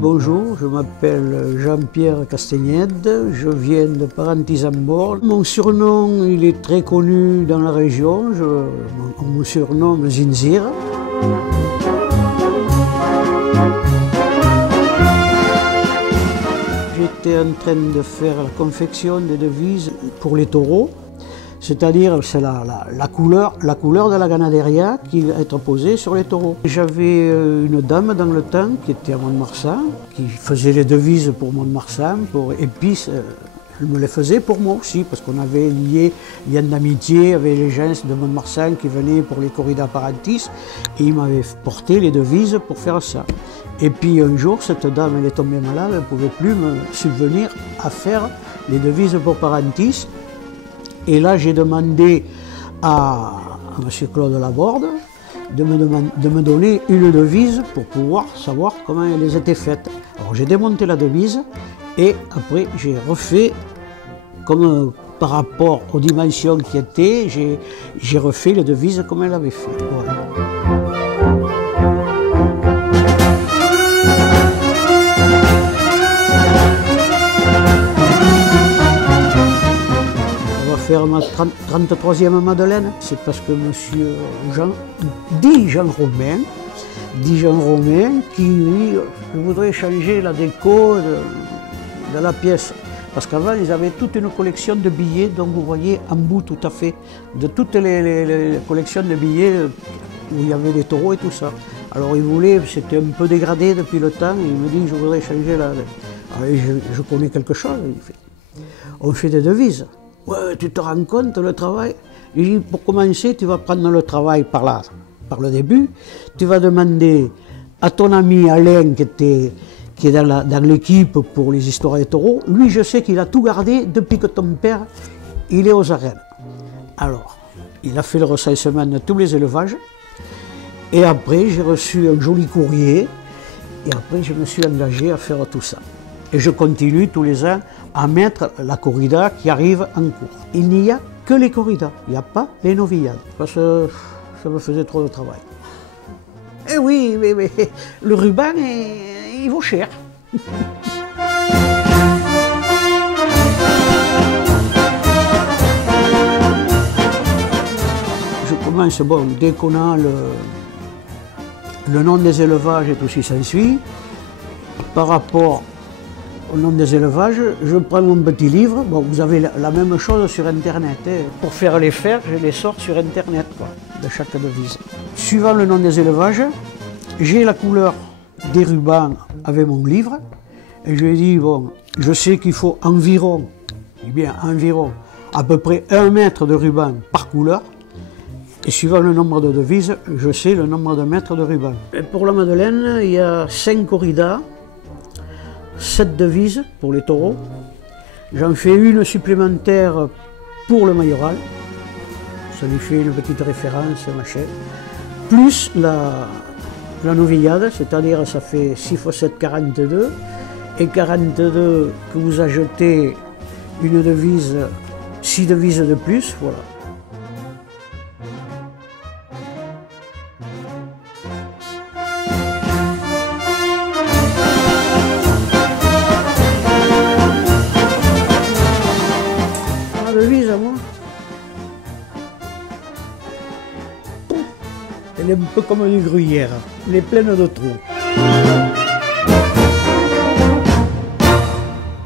Bonjour, je m'appelle Jean-Pierre Castagnède, je viens de Parentis-en-Born. Mon surnom, il est très connu dans la région, on me surnomme Zinzir. J'étais en train de faire la confection des devises pour les taureaux, c'est-à-dire c'est la couleur de la ganaderia qui va être posée sur les taureaux. J'avais une dame dans le temps qui était à Mont-de-Marsan, qui faisait les devises pour Mont-de-Marsan, et puis elle me les faisait pour moi aussi, parce qu'on avait lié lien d'amitié avec les gens de Mont-de-Marsan qui venaient pour les corridas Parentis, et ils m'avaient porté les devises pour faire ça. Et puis un jour, cette dame elle est tombée malade, elle ne pouvait plus me subvenir à faire les devises pour Parentis. Et là, j'ai demandé à M. Claude Laborde de me donner une devise pour pouvoir savoir comment elles étaient faites. Alors j'ai démonté la devise et après j'ai refait, comme par rapport aux dimensions qui étaient, j'ai refait les devises comme elle avait fait. Voilà. Faire ma 33e Madeleine, c'est parce que monsieur Jean Romain, qui dit je voudrais changer la déco de la pièce. Parce qu'avant, ils avaient toute une collection de billets, donc vous voyez en bout tout à fait, de toutes les collections de billets où il y avait des taureaux et tout ça. Alors il voulait, c'était un peu dégradé depuis le temps, et il me dit je voudrais changer la... Alors, je connais quelque chose, on fait des devises. Ouais, tu te rends compte, le travail? Je dis, pour commencer, tu vas prendre le travail par là, par le début. Tu vas demander à ton ami Alain, qui est dans l'équipe pour les histoires des taureaux. Lui, je sais qu'il a tout gardé depuis que ton père, il est aux arènes. Alors, il a fait le recensement de tous les élevages. Et après, j'ai reçu un joli courrier. Et après, je me suis engagé à faire tout ça. Et je continue tous les ans à mettre la corrida qui arrive en cours. Il n'y a que les corridas, il n'y a pas les novillades, parce que ça me faisait trop de travail. Eh oui, mais le ruban, il vaut cher. Je commence, bon, dès qu'on a le nom des élevages et tout ce qui s'ensuit, par rapport au nom des élevages, je prends mon petit livre. Bon, vous avez la même chose sur Internet. Hein. Pour faire les fers, je les sors sur Internet, quoi, de chaque devise. Suivant le nom des élevages, j'ai la couleur des rubans avec mon livre. Et je lui ai dit, bon, je sais qu'il faut environ, à peu près 1 mètre de ruban par couleur. Et suivant le nombre de devises, je sais le nombre de mètres de ruban. Et pour la Madeleine, il y a 5 corridas. 7 devises pour les taureaux. J'en fais une supplémentaire pour le majoral. Ça lui fait une petite référence, machin. Plus la novillade, c'est-à-dire ça fait 6 x 7, 42. Et 42 que vous ajoutez une devise, 6 devises de plus, voilà. Devise à moi, elle est un peu comme une gruyère, elle est pleine de trous.